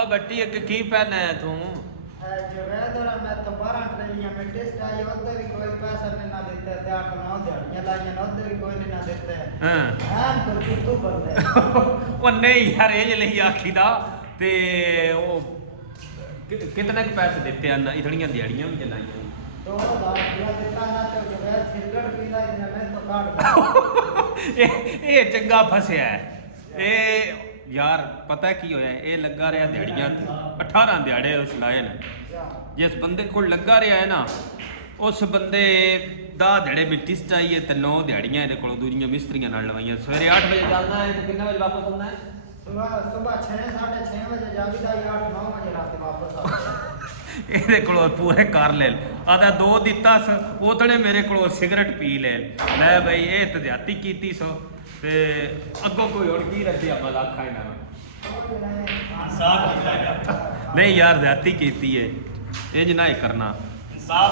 बाबा बट्टी एक की पहना है तू जवेद और मैं तो 12 ट्रेलियां में टेस्ट आई उधर भी कोई पैसा नहीं ना देते थे 8-9 दिहाड़ियां लाइयां उधर भी कोई नहीं ना देते हां तो तू कर दे ओ नहीं यार ये नहीं आखीदा ते ओ कितने के पैसे देते हैं इतनी दिहाड़ियां भी लाइयां 2000 रुपया देता ना तो जवेद सिगरेट पीला इन्हें मैं तो काट ये चंगा फसिया है ये यार पता की होया ये लगा रहा दिहाड़ियां 18 दिहाड़े उस लाए ने जिस बंदे को लगा रहा है ना उस बंदे 10 दिहाड़े मिट्टी चाहिए तो 9 दिहाड़ियां ये को दूजियां मिस्त्रियां नाल लवाइयां सवेरे 8 बजे जाना है तो कितने बजे वापस आना है सुबह 6-6:30 बजे जागीदा 8-9 बजे रात वापस आता ਇਹਦੇ ਕੋਲੋਂ ਪੂਰੇ ਕਰ ਲੈ ਆਦਾ ਦੋ ਦਿੱਤਾ ਉਹਤਣੇ ਮੇਰੇ ਕੋਲੋਂ ਸਿਗਰਟ ਪੀ ਲੈ ਲੈ ਬਈ ਇਹ ਤਜਾਤੀ ਕੀਤੀ ਸੋ ਤੇ ਅੱਗੋਂ ਕੋਈ ਹੋਰ ਕੀ ਰੱਖਿਆ ਮਾ ਆਖਾਂ ਇਹਨਾਂ ਨੂੰ ਨਹੀਂ ਯਾਰ ਜਾਤੀ ਕੀਤੀ ਏ ਇਹ ਜਿਨਾ ਹੀ ਕਰਨਾ